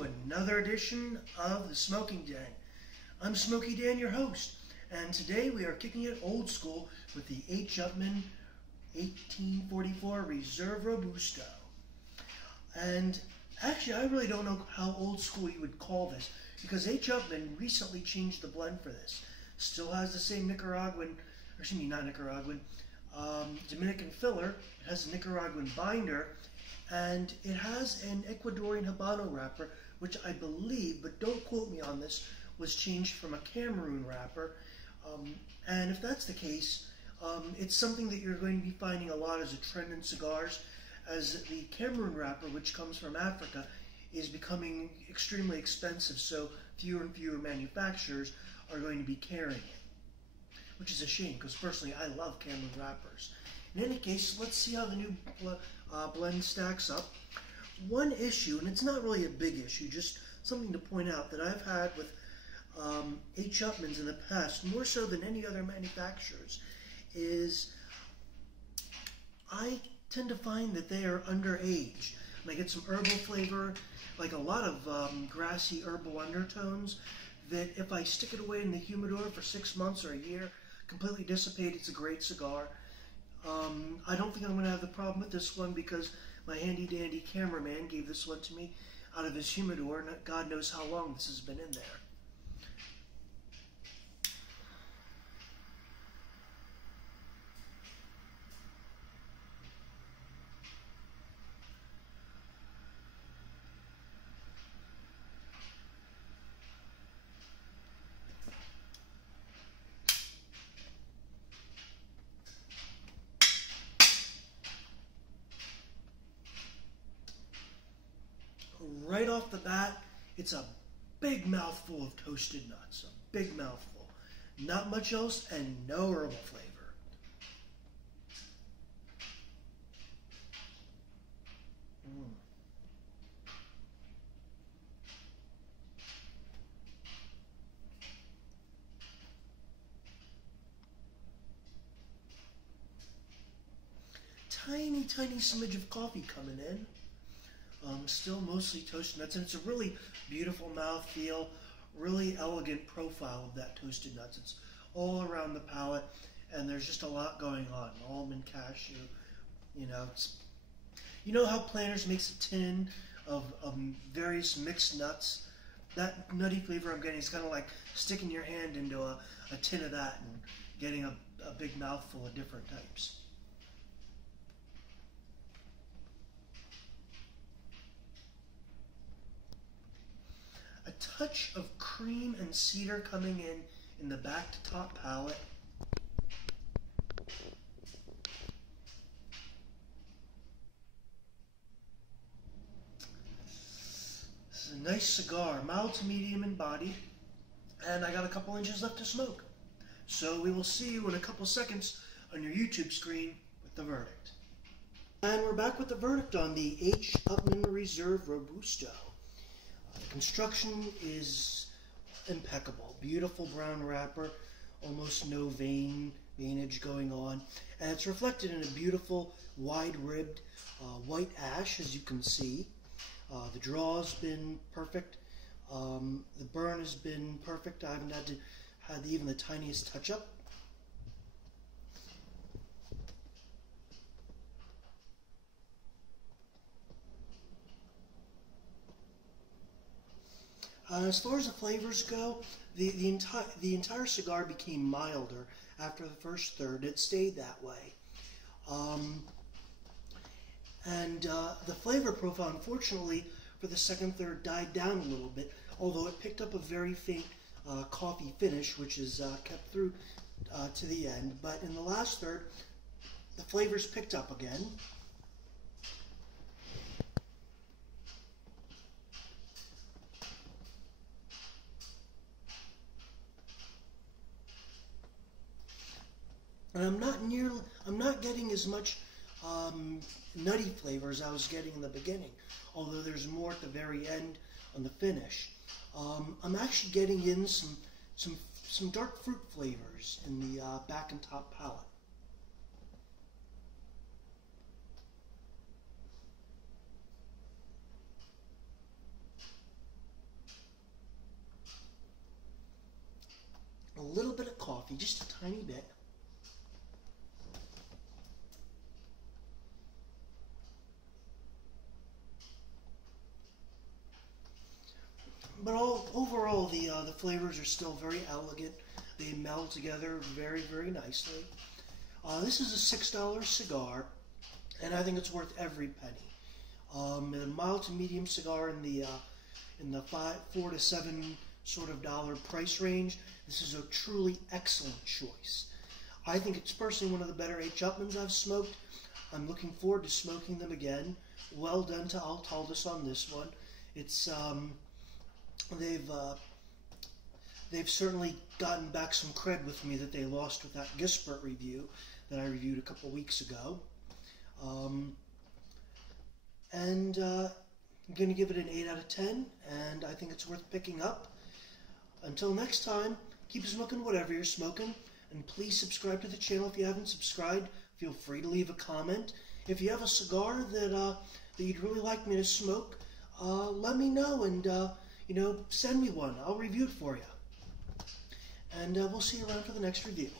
to another edition of the Smoking Den. I'm Smoky Dan, your host, and today we are kicking it old school with the H. Upmann 1844 Reserve Robusto. And actually, I really don't know how old school you would call this, because H. Upmann recently changed the blend for this. Still has the same Dominican filler. It has a Nicaraguan binder, and it has an Ecuadorian Habano wrapper, which I believe, but don't quote me on this, was changed from a Cameroon wrapper. And if that's the case, it's something that you're going to be finding a lot as a trend in cigars, as the Cameroon wrapper, which comes from Africa, is becoming extremely expensive, so fewer and fewer manufacturers are going to be carrying it, which is a shame, because personally I love Cameroon wrappers. In any case, let's see how the new blend stacks up. One issue, and it's not really a big issue, just something to point out, that I've had with H. Upmann's in the past, more so than any other manufacturers, is I tend to find that they are underaged. And I get some herbal flavor, like a lot of grassy herbal undertones, that if I stick it away in the humidor for 6 months or a year, completely dissipate. It's a great cigar. I don't think I'm going to have the problem with this one, because my handy dandy cameraman gave this one to me out of his humidor, and God knows how long this has been in there. Right off the bat, it's a big mouthful of toasted nuts, a big mouthful. Not much else, and no herbal flavor. Tiny, tiny smidge of coffee coming in. Still mostly toasted nuts, and it's a really beautiful mouthfeel, really elegant profile of that toasted nuts. It's all around the palate, and there's just a lot going on. Almond, cashew, you know how Planters makes a tin of various mixed nuts? That nutty flavor I'm getting is kind of like sticking your hand into a tin of that and getting a big mouthful of different types. A touch of cream and cedar coming in the back to top palate. This is a nice cigar, mild to medium in body, and I got a couple inches left to smoke. So we will see you in a couple seconds on your YouTube screen with the verdict. And we're back with the verdict on the H. Upmann Reserve Robusto. The construction is impeccable. Beautiful brown wrapper, almost no veinage going on, and it's reflected in a beautiful wide-ribbed white ash, as you can see. The draw's been perfect. The burn has been perfect. I haven't had even the tiniest touch-up. As far as the flavors go, the entire cigar became milder after the first third. It stayed that way. The flavor profile, unfortunately, for the second third died down a little bit, although it picked up a very faint coffee finish, which is kept through to the end. But in the last third, the flavors picked up again. And I'm not getting as much nutty flavor as I was getting in the beginning, although there's more at the very end on the finish. I'm actually getting in some dark fruit flavors in the back and top palate. coffee, just a tiny bit. But overall, the flavors are still very elegant. They meld together very, very nicely. This is a $6 cigar, and I think it's worth every penny. A mild to medium cigar in the $4 to $7 sort of dollar price range. This is a truly excellent choice. I think it's personally one of the better H. Upmanns I've smoked. I'm looking forward to smoking them again. Well done to Altaldis on this one. It's they've certainly gotten back some cred with me that they lost with that Gispert review that I reviewed a couple weeks ago. I'm going to give it an 8 out of 10, and I think it's worth picking up. Until next time, keep smoking whatever you're smoking, and please subscribe to the channel if you haven't subscribed. Feel free to leave a comment. If you have a cigar that you'd really like me to smoke, let me know, and send me one. I'll review it for you. And we'll see you around for the next review.